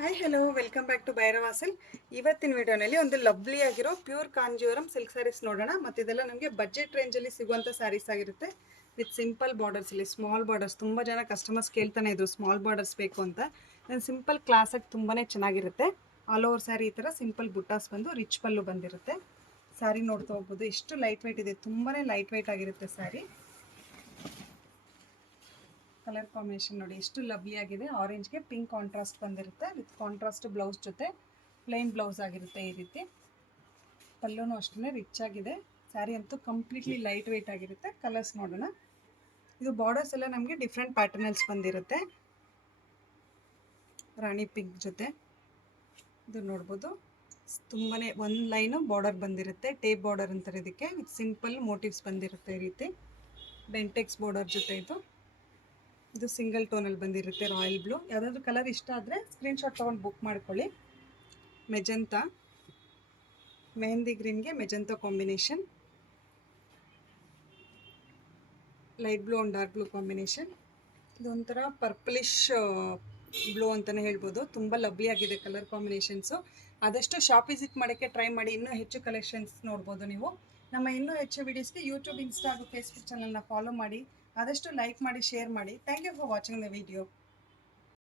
Hi hello welcome back to ಭೈರವಾಸಲ್. ಇವತ್ತಿನ ವಿಡಿಯೋನಲ್ಲಿ ಒಂದು ಲವ್ಲಿ ಆಗಿರೋ ಪ್ಯೂರ್ ಕಾಂಜೀವರಂ ಸಿಲ್ಕ್ ಸ್ಯಾರೀಸ್ ನೋಡೋಣ. ಮತ್ತು ಇದೆಲ್ಲ ನಮಗೆ ಬಜೆಟ್ ರೇಂಜಲ್ಲಿ ಸಿಗುವಂಥ ಸ್ಯಾರೀಸ್ ಆಗಿರುತ್ತೆ ವಿತ್ ಸಿಂಪಲ್ ಬಾರ್ಡರ್ಸ್. ಇಲ್ಲಿ ಸ್ಮಾಲ್ ಬಾರ್ಡರ್ಸ್ ತುಂಬ ಜನ ಕಸ್ಟಮರ್ಸ್ ಕೇಳ್ತಾನೆ ಇದ್ರು ಸ್ಮಾಲ್ ಬಾರ್ಡರ್ಸ್ ಬೇಕು ಅಂತ. ನಾನು ಸಿಂಪಲ್ ಕ್ಲಾಸಾಗಿ ತುಂಬಾ ಚೆನ್ನಾಗಿರುತ್ತೆ. ಆಲ್ ಓವರ್ ಸ್ಯಾರಿ ಈ ಥರ ಸಿಂಪಲ್ ಬುಟ್ಟಾಸ್ ಬಂದು ರಿಚ್ ಪಲ್ಲು ಬಂದಿರುತ್ತೆ. ಸ್ಯಾರಿ ನೋಡ್ತಾ ಹೋಗ್ಬೋದು, ಎಷ್ಟು ಲೈಟ್ ವೆಯ್ಟ್ ಇದೆ, ತುಂಬಾ ಲೈಟ್ ವೆಯ್ಟ್ ಆಗಿರುತ್ತೆ ಸ್ಯಾರಿ. ಕಲರ್ ಕಾಂಬಿನೇಷನ್ ನೋಡಿ ಎಷ್ಟು ಲವ್ಲಿ ಆಗಿದೆ. ಆರೆಂಜ್ಗೆ ಪಿಂಕ್ ಕಾಂಟ್ರಾಸ್ಟ್ ಬಂದಿರುತ್ತೆ ವಿತ್ ಕಾಂಟ್ರಾಸ್ಟ್ ಬ್ಲೌಸ್ ಜೊತೆ ಪ್ಲೈನ್ ಬ್ಲೌಸ್ ಆಗಿರುತ್ತೆ. ಈ ರೀತಿ ಪಲ್ಲೂನು ಅಷ್ಟೇ ರಿಚ್ ಆಗಿದೆ. ಸ್ಯಾರಿ ಅಂತೂ ಕಂಪ್ಲೀಟ್ಲಿ ಲೈಟ್ ವೆಯ್ಟ್ ಆಗಿರುತ್ತೆ. ಕಲರ್ಸ್ ನೋಡೋಣ. ಇದು ಬಾರ್ಡರ್ಸ್ ಎಲ್ಲ ನಮಗೆ ಡಿಫ್ರೆಂಟ್ ಪ್ಯಾಟರ್ನಲ್ಸ್ ಬಂದಿರುತ್ತೆ. ರಾಣಿ ಪಿಂಕ್ ಜೊತೆ ಇದು ನೋಡ್ಬೋದು, ತುಂಬಾ ಒಂದು ಲೈನು ಬಾರ್ಡರ್ ಬಂದಿರುತ್ತೆ. ಟೇಪ್ ಬಾರ್ಡರ್ ಅಂತಾರೆ ಇದಕ್ಕೆ. ವಿತ್ ಸಿಂಪಲ್ ಮೋಟಿವ್ಸ್ ಬಂದಿರುತ್ತೆ. ಈ ರೀತಿ ಬೆಂಟೆಕ್ಸ್ ಬಾರ್ಡರ್ ಜೊತೆ ಇದು ಸಿಂಗಲ್ ಟೋನಲ್ಲಿ ಬಂದಿರುತ್ತೆ. Royal blue. ಯಾವುದಾದ್ರೂ ಕಲರ್ ಇಷ್ಟ ಆದರೆ ಸ್ಕ್ರೀನ್ಶಾಟ್ ತೊಗೊಂಡು ಬುಕ್ ಮಾಡ್ಕೊಳ್ಳಿ. ಮೆಜಂತಾ, ಮೆಹಂದಿ ಗ್ರೀನ್ಗೆ magenta combination, light blue and dark blue combination. ಇದೊಂಥರ ಪರ್ಪಲಿಶ್ ಬ್ಲೂ ಅಂತಲೇ ಹೇಳ್ಬೋದು. ತುಂಬ ಲವ್ಲಿ ಆಗಿದೆ ಕಲರ್ ಕಾಂಬಿನೇಷನ್ಸು. ಆದಷ್ಟು ಶಾಪ್ ವಿಸಿಟ್ ಮಾಡೋಕ್ಕೆ ಟ್ರೈ ಮಾಡಿ. ಇನ್ನೂ ಹೆಚ್ಚು ಕಲೆಕ್ಷನ್ಸ್ ನೋಡ್ಬೋದು ನೀವು. ನಮ್ಮ ಇನ್ನೂ ಹೆಚ್ಚು ವೀಡಿಯೋಸ್ಗೆ ಯೂಟ್ಯೂಬ್, ಇನ್ಸ್ಟಾ ಹಾಗೂ ಫೇಸ್ಬುಕ್ ಚಾನಲ್ನ ಫಾಲೋ ಮಾಡಿ. ಆದಷ್ಟು ಲೈಕ್ ಮಾಡಿ, ಶೇರ್ ಮಾಡಿ. Thank you for watching the video.